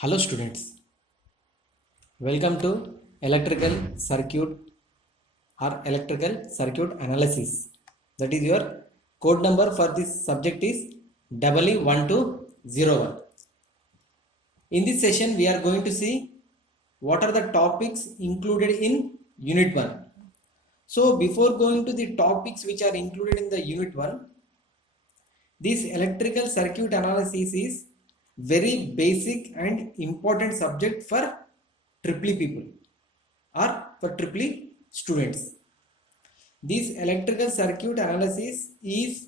Hello students, welcome to electrical circuit or electrical circuit analysis. That is your code number for this subject is EE1201. In this session we are going to see what are the topics included in unit 1. So before going to the topics which are included in the unit 1, this electrical circuit analysis is very basic and important subject for triple people or for triple students. This electrical circuit analysis is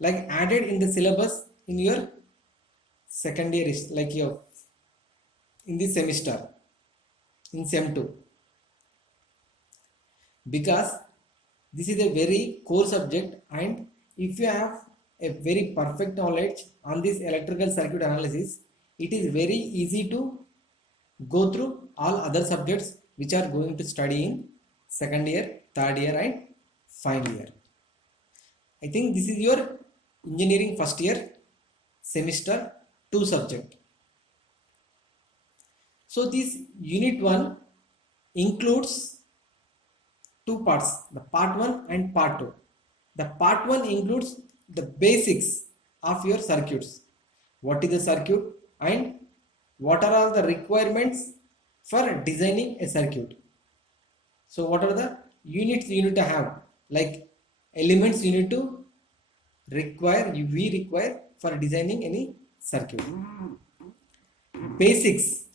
like added in the syllabus in your second year, like your in this semester in sem 2, because this is a very core subject, and if you have a very perfect knowledge on this electrical circuit analysis, it is very easy to go through all other subjects which are going to study in second year, third year and final year. I think this is your engineering first year semester 2 subject. So this unit 1 includes two parts, the part 1 and part 2. The part 1 includes the basics of your circuits. What is the circuit and what are all the requirements for designing a circuit? So what are the units you need to have, like elements you need to we require for designing any circuit. Basics.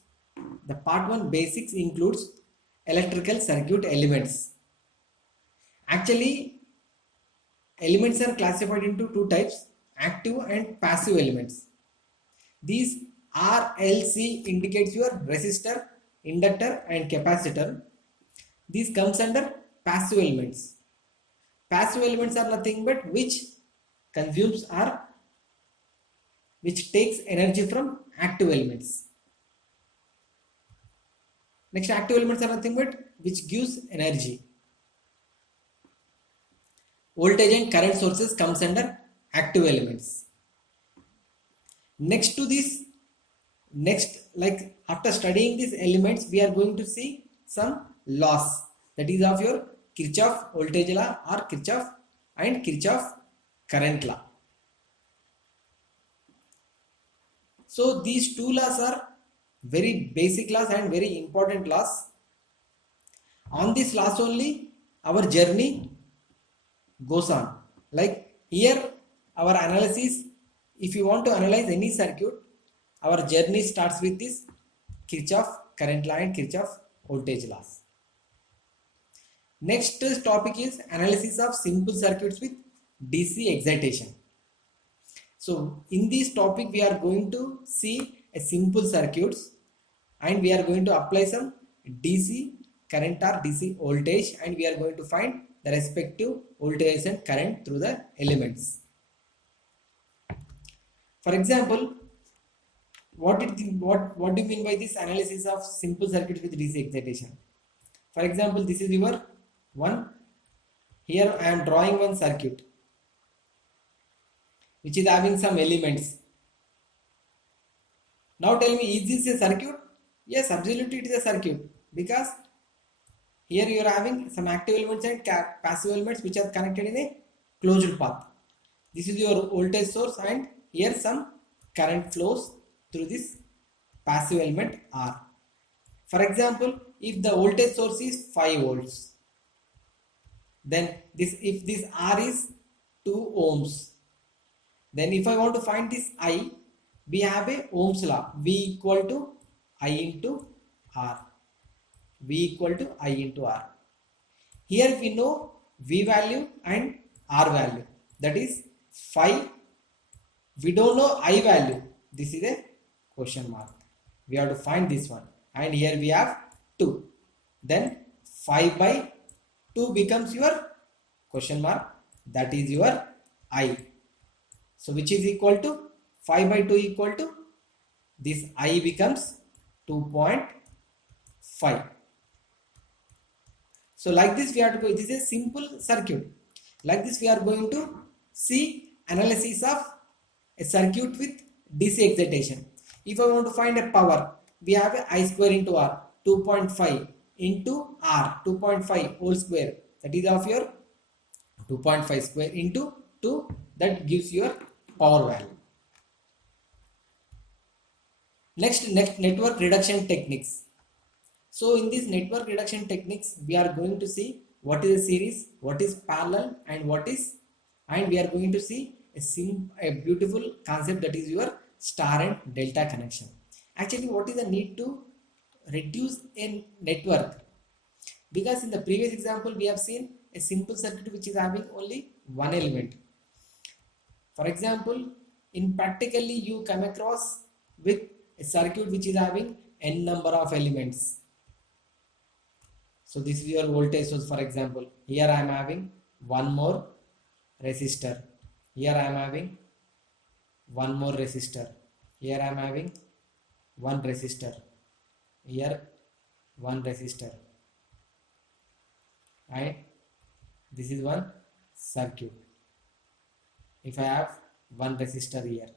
The part 1 basics includes electrical circuit elements. Actually, elements are classified into two types, active and passive elements. These RLC indicates your resistor, inductor and capacitor. These comes under passive elements. Passive elements are nothing but which takes energy from active elements. Next, active elements are nothing but which gives energy. Voltage and current sources comes under active elements. Next to this, like after studying these elements, we are going to see some laws, that is of your Kirchhoff voltage law or Kirchhoff and Kirchhoff current law. So these two laws are very basic laws and very important laws. On these laws only our journey goes on. Like here our analysis, if you want to analyze any circuit, our journey starts with this Kirchhoff current law and Kirchhoff voltage laws. Next topic is analysis of simple circuits with DC excitation. So in this topic we are going to see a simple circuits and we are going to apply some DC current or DC voltage, and we are going to find the respective voltage and current through the elements. For example, what do you mean by this analysis of simple circuits with DC excitation? For example, this is your one. Here I am drawing one circuit which is having some elements. Now tell me, is this a circuit? Yes, absolutely it is a circuit, because here you are having some active elements and passive elements which are connected in a closed path. This is your voltage source, and here some current flows through this passive element R. For example, if the voltage source is 5 volts, then if this R is 2 ohms, then if I want to find this I, we have a Ohm's law, V equal to I into R. V equal to I into R. Here we know V value and R value, that is 5. We don't know I value. This is a question mark. We have to find this one. And here we have 2. Then 5 by 2 becomes your question mark. That is your I. So which is equal to 5 by 2 equal to this I becomes 2.5. So like this we have to go. This is a simple circuit. Like this we are going to see analysis of a circuit with DC excitation. If I want to find a power, we have a I square into R, 2.5 into R, 2.5 whole square, that is of your 2.5 square into 2, that gives your power value. Next, network reduction techniques. So in these network reduction techniques, we are going to see what is a series, what is parallel, and we are going to see a beautiful concept, that is your star and delta connection. Actually, what is the need to reduce a network? Because in the previous example, we have seen a simple circuit which is having only one element. For example, in practically you come across with a circuit which is having n number of elements. So this is your voltage source. For example, here I am having one more resistor. Here I am having one more resistor. Here I am having one resistor. Here one resistor. And this is one circuit. If I have one resistor here,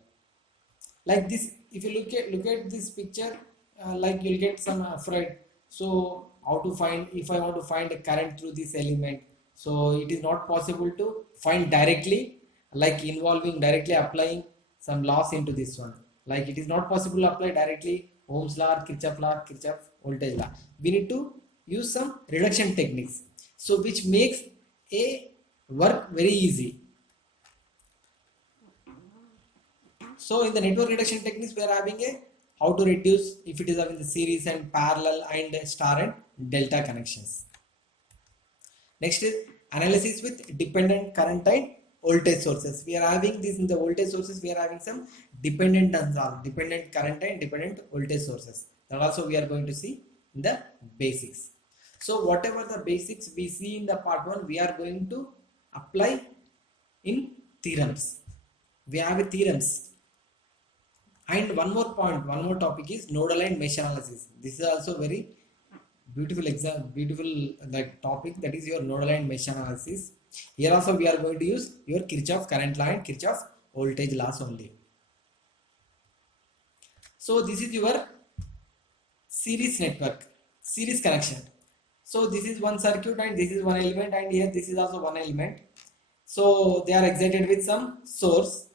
like this, if you look at this picture, like you'll get some afraid. So how to find, if I want to find a current through this element, so it is not possible to find directly, like involving directly applying some laws into this one. Like it is not possible to apply directly Ohm's law, Kirchhoff voltage law. We need to use some reduction techniques, so which makes a work very easy. So in the network reduction techniques, we are having a how to reduce if it is having the series and parallel and star and delta connections. Next is analysis with dependent current and voltage sources. We are having this in the voltage sources. We are having some dependent current and dependent voltage sources. That also we are going to see in the basics. So whatever the basics we see in the part 1, we are going to apply in theorems. We have a theorems. And one more point, one more topic is nodal and mesh analysis. This is also very beautiful like topic, that is your nodal and mesh analysis. Here also we are going to use your Kirchhoff current law and Kirchhoff voltage laws only. So this is your series network, series connection. So this is one circuit and this is one element, and here this is also one element. So they are excited with some source.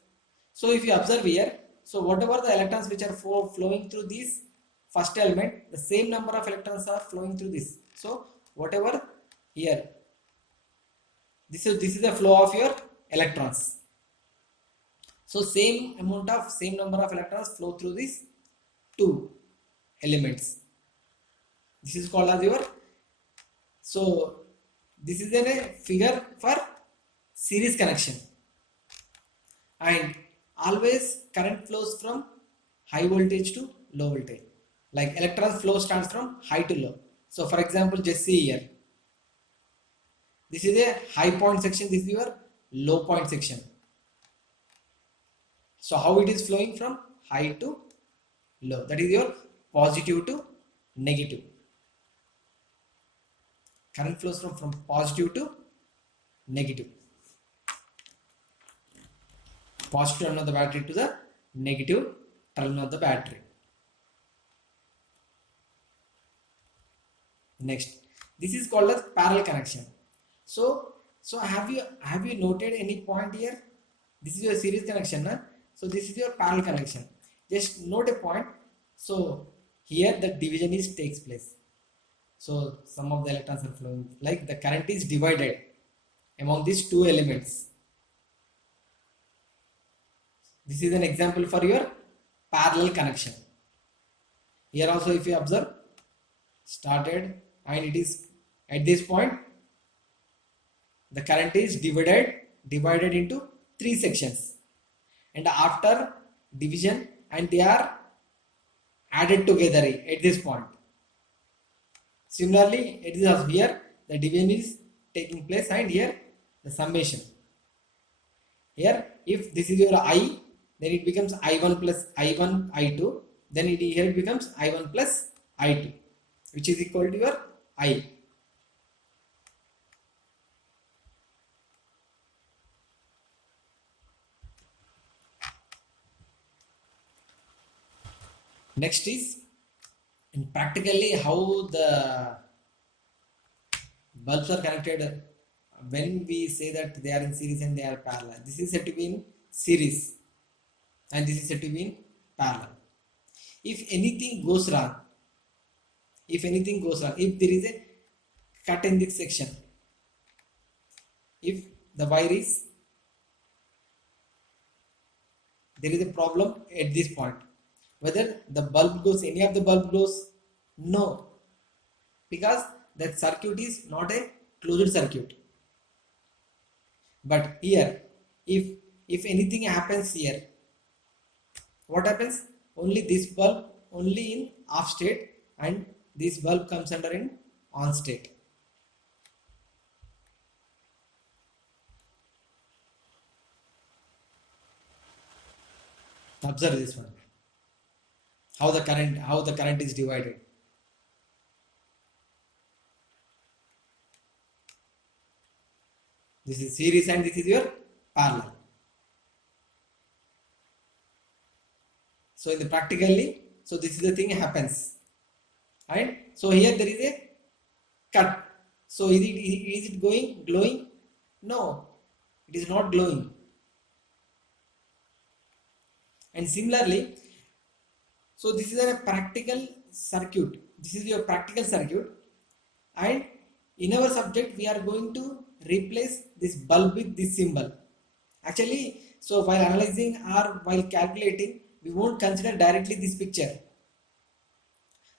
So if you observe here, so whatever the electrons which are flowing through this first element, the same number of electrons are flowing through this. So whatever here, this is the flow of your electrons. So same number of electrons flow through these two elements. This is called as your, so this is a figure for series connection. And always current flows from high voltage to low voltage. Like electron flow starts from high to low. So for example, just see here. This is a high point section, this is your low point section. So how it is flowing from high to low, that is your positive to negative. Current flows from positive to negative. Positive terminal of the battery to the negative terminal of the battery. Next, this is called as parallel connection. So have you noted any point here? This is your series connection, na? So this is your parallel connection. Just note a point. So here the division takes place. So some of the electrons are flowing, like the current is divided among these two elements. This is an example for your parallel connection. Here also if you observe, started and it is at this point, the current is divided into 3 sections, and after division and they are added together at this point. Similarly, it is here the division is taking place and here the summation. Here if this is your I, then it becomes I1 plus I1 I2, then here it becomes I1 plus I2, which is equal to your I. Next is in practically how the bulbs are connected when we say that they are in series and they are parallel. This is said to be in series and this is said to be in parallel. If anything goes wrong, if there is a cut in this section, if the wire is, there is a problem at this point, whether the bulb goes, any of the bulb goes, no, because that circuit is not a closed circuit. But here, if anything happens here, what happens? Only this bulb only in off state and this bulb comes under in on state. Observe this one. How the current is divided. This is series and this is your parallel. So in the practically, so this is the thing happens. And so here there is a cut. So is it going glowing? No, it is not glowing. And similarly, so this is a practical circuit. This is your practical circuit, and in our subject we are going to replace this bulb with this symbol. Actually, so while analyzing or while calculating, we won't consider directly this picture.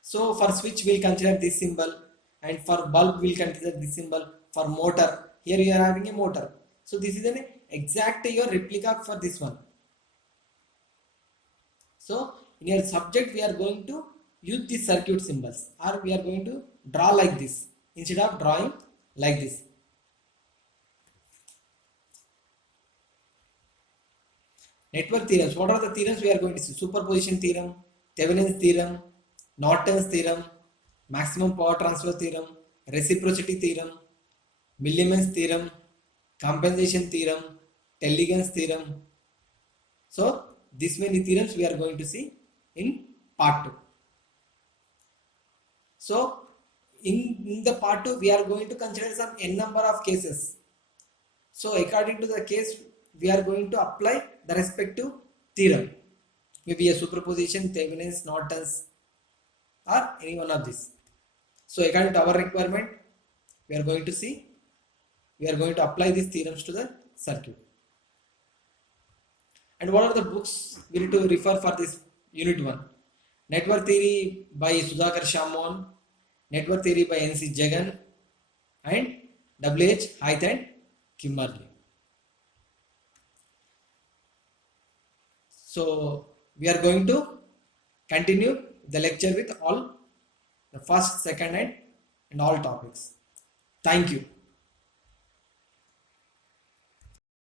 So for switch we'll consider this symbol, and for bulb we'll consider this symbol. For motor, here you are having a motor. So this is an exact your replica for this one. So in your subject we are going to use these circuit symbols, or we are going to draw like this instead of drawing like this. Network theorems. What are the theorems we are going to see? Superposition theorem, Thevenin's theorem, Norton's theorem, maximum power transfer theorem, reciprocity theorem, Milliman's theorem, compensation theorem, Telligan's theorem. So these many theorems we are going to see in part 2. So in the part 2 we are going to consider some n number of cases. So according to the case we are going to apply the respective theorem. Maybe a superposition, Thevenin's, Norton's, or any one of these. So according to our requirement, we are going to apply these theorems to the circuit. And what are the books we need to refer for this unit 1? Network Theory by Sudhakar Shamon, Network Theory by N.C. Jagan, and W.H. Hythe and Kimmerly. So we are going to continue the lecture with all the first, second and all topics. Thank you.